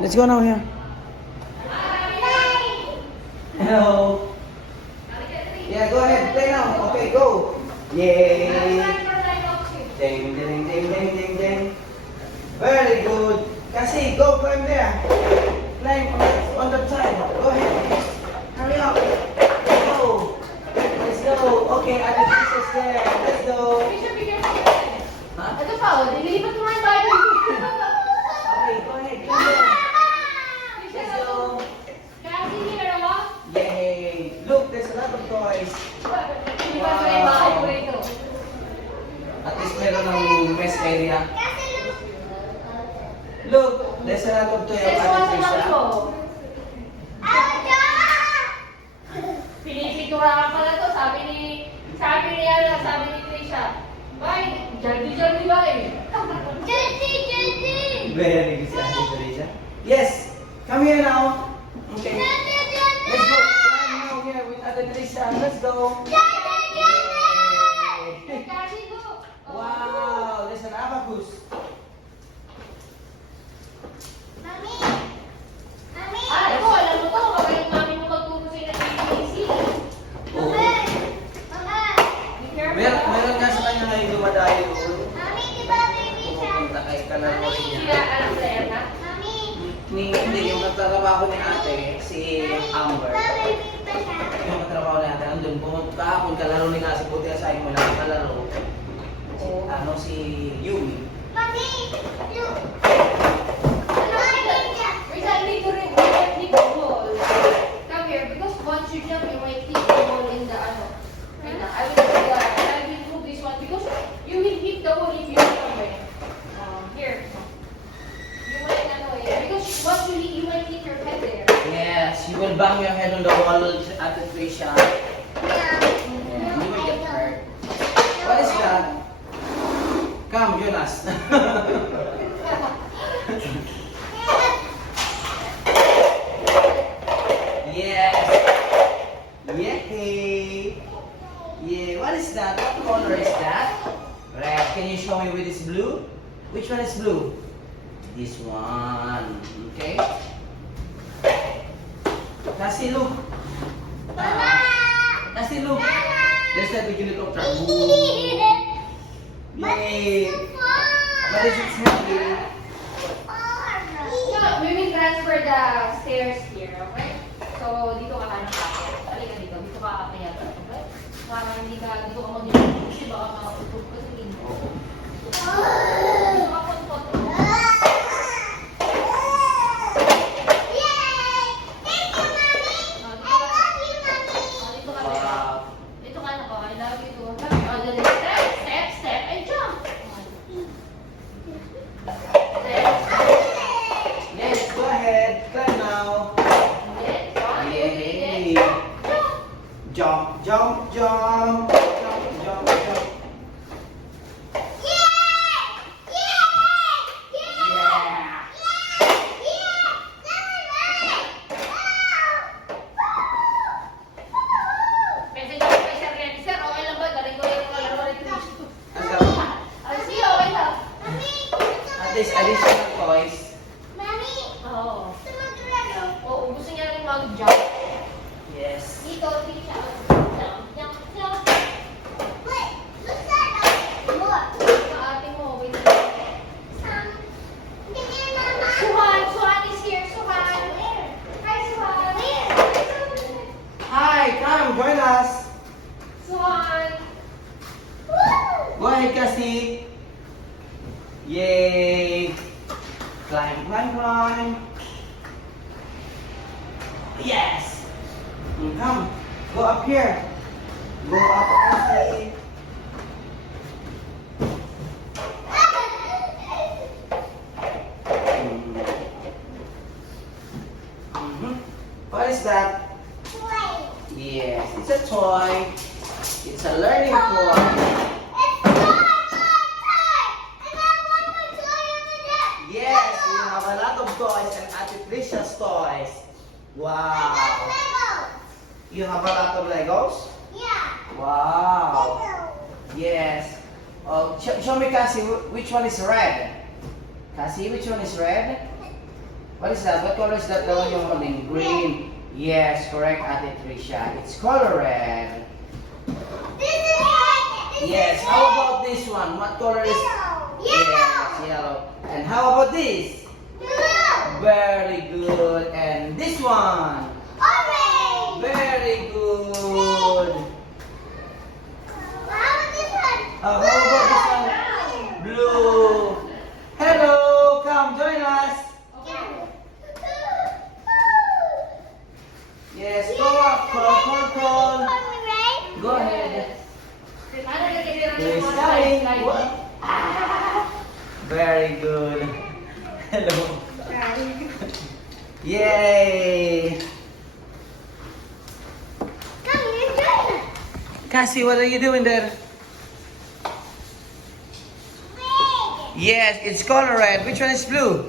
Let's go now here. Hello. Yeah, go ahead. Play now. Okay, go. Yay. Ding, ding, ding, ding, ding, ding. Very good. Kasi, go climb there. Climb on the side. Go ahead. Hurry up. Go. Let's go. Okay, at the pieces there. Let's go. Huh? Ito pa, nilipat mo nga yung bago. Okay, go ahead. Climb there. Let's go. Kasi here ako. Yay. Look, there's a lot of toys. Nilipat mo yung bahay ko rito. At least meron ng rest area. Look, there's a lot of toys. Let's At watch least naman ko. Pinipitura ka pala to, sabi ni Trisha. Bye, jaldi bye. Very good, Teresa. Yes, come here now. Okay. Let's go. Climb now here with Ate Teresa. Let's go. Kasi ko. Wow, there's an abacus. Ah, ito, alam mo to, kapag yung mami mo magturo sa'yo ng ABC. Oh. Be careful. Meron nga sa kanya ngayon dumadayo doon. Pupunta kay kalaro Hindi niya. na alam sa Erna. Hindi, yung nagtatrabaho ni ate, si Amber. Yung nagtatrabaho ni ate, andun, pumunta kahapon, kalaro ni nga si Puti Asay mo lang kalaro. Si Yumi. Rita, hindi ko rin, hindi ko ball. Come here, because once you jump, you might hit the ball in the ano. Rita, I will move this one because you will hit the ball if you jump it. Here. You might because once you hit, you might hit your head there. Yes, you will bang your head on the wall at the Trisha. Yeah, you will get hurt. What is that? Come, Jonas. Yes. Yay. Yeah, what is that? What color is that? Red. Can you show me with this blue? Which one is blue? This one. Okay. Kasi look. Kasi look. There's that big helicopter. Yay. What is it smelling? No, we will transfer the stairs here, okay? So, dito ka hanap ako. Halika dito. Dito ka kaya. Okay? Para hindi ka, dito ka mag-dito. Kasi baka makaputog ka sa inyo. Dito ka pot-pot. Dito ka dito. Dito ka na ko. I love you too. Step, and jump. Yes, go ahead. Climb now. Yay. Jump, jump, jump. Jump, jump, jump. Yeah. Kasi daw kay Sir Ren, Sir, okay lang ba? Galing ko yung kalaro rin dito. Ang sarap. Sige, okay lang. At least additional toys. Oo. Oo, gusto niya rin mag-jump. Yes. Dito, dito siya. Jump. Sa ate mo, wait. Suhan is here. Suhan. Hi, Suhan. Hi, come, join us. Suhan. Go ahead, Cassie. Yay. Climb, climb, climb. Yes. Come, go up here. Go up, Cassie. What is that? Yes, it's a toy. It's a learning toy. Yes, we have a lot of toys and artificial toys. Wow. You have a lot of Legos? Wow. Yes. Oh, show me, Cassie, which one is red? Cassie, which one is red? What is that? What color is that? The one you're holding? Green. Yes, correct, Ate Trisha. It's color red. Yes. How about this one? What color is? Yes, yellow. And how about this? Very good. And this one? Very good. How about this one? Blue. Hello, come join us. Yes, go up. Call. Go ahead. Please coming. What? Very good. Hello. Yay. Cassie, what are you doing there? Yes, it's color red. Which one is blue?